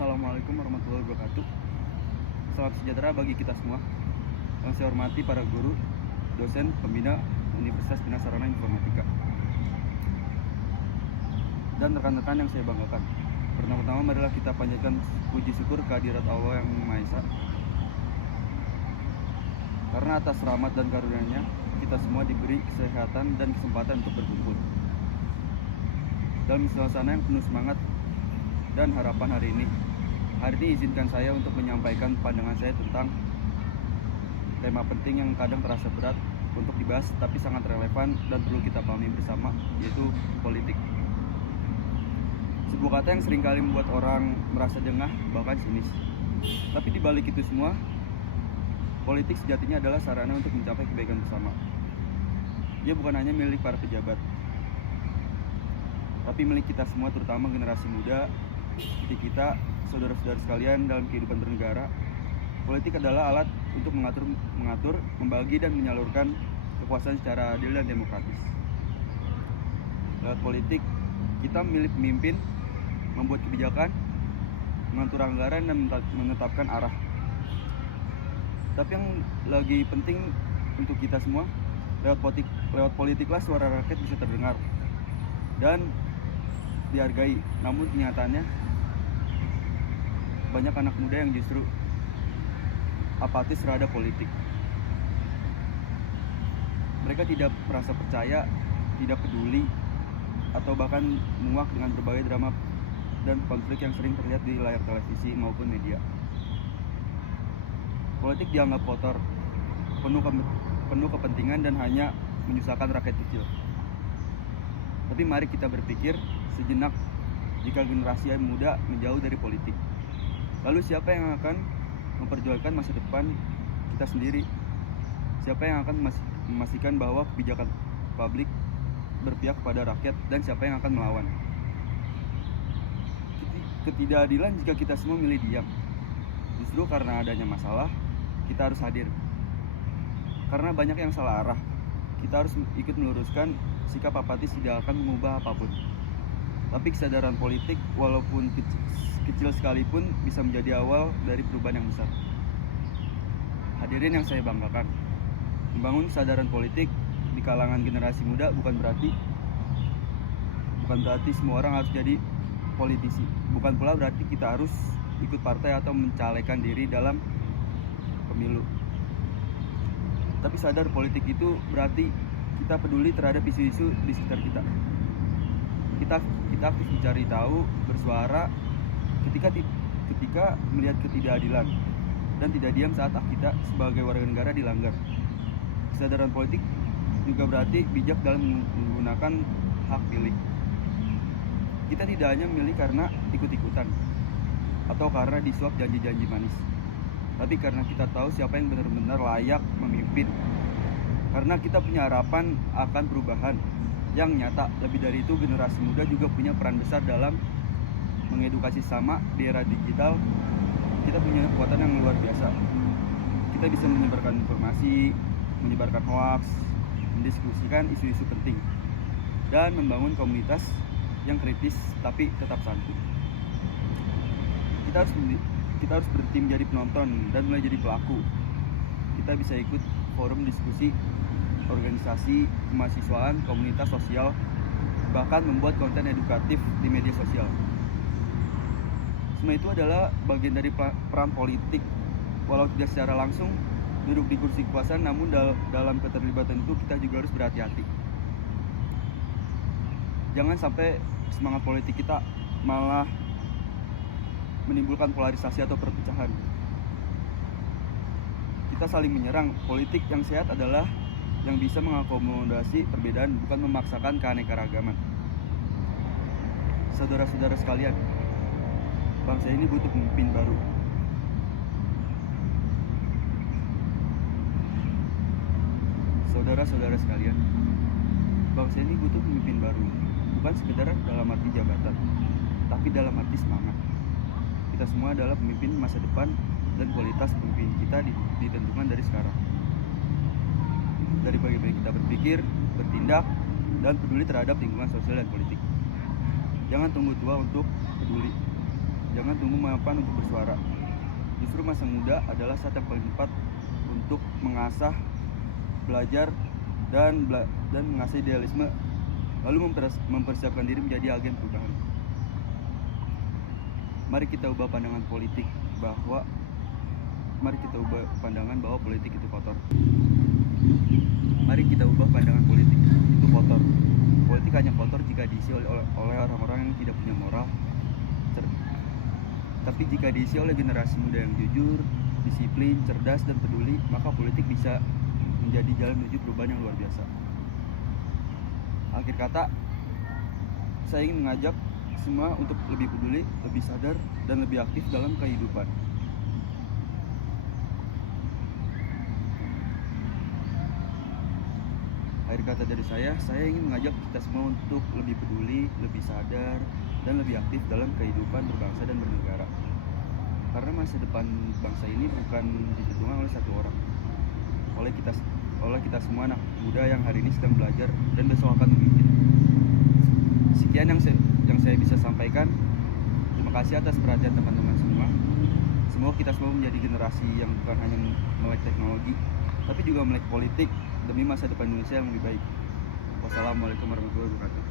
Assalamualaikum warahmatullahi wabarakatuh. Salam sejahtera bagi kita semua. Yang saya hormati para guru, dosen, pembina Universitas Bina Sarana Informatika, dan rekan-rekan yang saya banggakan. Pertama-tama marilah kita panjatkan puji syukur kehadirat Allah yang Maha Esa. Karena atas rahmat dan karunia-Nya, kita semua diberi kesehatan dan kesempatan untuk berkumpul dalam suasana yang penuh semangat dan harapan hari ini. Hari ini izinkan saya untuk menyampaikan pandangan saya tentang tema penting yang kadang terasa berat untuk dibahas, tapi sangat relevan dan perlu kita pahami bersama, yaitu politik. Sebuah kata yang seringkali membuat orang merasa jengah, bahkan sinis. Tapi di balik itu semua, politik sejatinya adalah sarana untuk mencapai kebaikan bersama. Dia bukan hanya milik para pejabat, tapi milik kita semua, terutama generasi muda seperti kita, saudara-saudara sekalian dalam kehidupan bernegara. Politik adalah alat untuk mengatur, membagi dan menyalurkan kekuasaan secara adil dan demokratis. Lewat politik, kita memilih pemimpin, membuat kebijakan, mengatur anggaran dan menetapkan arah. Tapi yang lagi penting untuk kita semua, lewat politiklah suara rakyat bisa terdengar dan dihargai. Namun kenyataannya banyak anak muda yang justru apatis terhadap politik. Mereka tidak merasa percaya, tidak peduli, atau bahkan muak dengan berbagai drama dan konflik yang sering terlihat di layar televisi maupun media. Politik dianggap kotor, penuh kepentingan dan hanya menyusahkan rakyat kecil. Tapi mari kita berpikir sejenak, jika generasi yang muda menjauh dari politik, lalu siapa yang akan memperjuangkan masa depan kita sendiri? Siapa yang akan memastikan bahwa kebijakan publik berpihak kepada rakyat, dan siapa yang akan melawan? Ketidakadilan jika kita semua milih diam. Justru karena adanya masalah, kita harus hadir. Karena banyak yang salah arah, kita harus ikut meluruskan. Sikap apatis tidak akan mengubah apapun. Tapi kesadaran politik, walaupun kecil sekalipun, bisa menjadi awal dari perubahan yang besar. Hadirin yang saya banggakan, membangun kesadaran politik di kalangan generasi muda bukan berarti semua orang harus jadi politisi. Bukan pula berarti kita harus ikut partai atau mencalekkan diri dalam pemilu. Tapi sadar politik itu berarti kita peduli terhadap isu-isu di sekitar kita. Kita aktif mencari tahu, bersuara ketika melihat ketidakadilan, dan tidak diam saat hak kita sebagai warga negara dilanggar. Kesadaran politik juga berarti bijak dalam menggunakan hak pilih. Kita tidak hanya memilih karena ikut-ikutan atau karena disuap janji-janji manis, tapi karena kita tahu siapa yang benar-benar layak memimpin. Karena kita punya harapan akan perubahan yang nyata. Lebih dari itu, generasi muda juga punya peran besar dalam mengedukasi sama di era digital. Kita punya kekuatan yang luar biasa. Kita bisa menyebarkan informasi, menyebarkan hoaks, mendiskusikan isu-isu penting, dan membangun komunitas yang kritis tapi tetap santun. Kita harus berhenti menjadi penonton dan mulai jadi pelaku. Kita bisa ikut forum diskusi, organisasi kemahasiswaan, komunitas sosial, bahkan membuat konten edukatif di media sosial. Semua itu adalah bagian dari peran politik. Walau tidak secara langsung duduk di kursi kekuasaan, namun dalam keterlibatan itu kita juga harus berhati-hati. Jangan sampai semangat politik kita malah menimbulkan polarisasi atau perpecahan. Kita saling menyerang. Politik yang sehat adalah yang bisa mengakomodasi perbedaan, bukan memaksakan keanekaragaman. Saudara-saudara sekalian, bangsa ini butuh pemimpin baru. Saudara-saudara sekalian, bangsa ini butuh pemimpin baru, bukan sekedar dalam arti jabatan, tapi dalam arti semangat. Kita semua adalah pemimpin masa depan, dan kualitas pemimpin kita ditentukan dari sekarang. Dari bagaimana kita berpikir, bertindak, dan peduli terhadap lingkungan sosial dan politik. Jangan tunggu tua untuk peduli. Jangan tunggu mapan untuk bersuara. Justru masa muda adalah saat yang paling tepat untuk mengasah, belajar, dan mengasah idealisme, lalu mempersiapkan diri menjadi agen perubahan. Mari kita ubah pandangan bahwa politik itu kotor. Mari kita ubah pandangan politik itu kotor. Politik hanya kotor jika diisi oleh orang-orang yang tidak punya moral. Tapi jika diisi oleh generasi muda yang jujur, disiplin, cerdas, dan peduli, maka politik bisa menjadi jalan menuju perubahan yang luar biasa. Akhir kata, saya ingin mengajak semua untuk lebih peduli, lebih sadar, dan lebih aktif dalam kehidupan. Akhir kata dari saya ingin mengajak kita semua untuk lebih peduli, lebih sadar, dan lebih aktif dalam kehidupan berbangsa dan bernegara. Karena masa depan bangsa ini bukan ditentukan oleh satu orang, oleh kita semua anak muda yang hari ini sedang belajar dan besok akan memimpin. Sekian yang saya bisa sampaikan. Terima kasih atas perhatian teman-teman semua. Semoga kita semua menjadi generasi yang bukan hanya melek teknologi, tapi juga melek politik demi masa depan Indonesia yang lebih baik. Wassalamualaikum warahmatullahi wabarakatuh.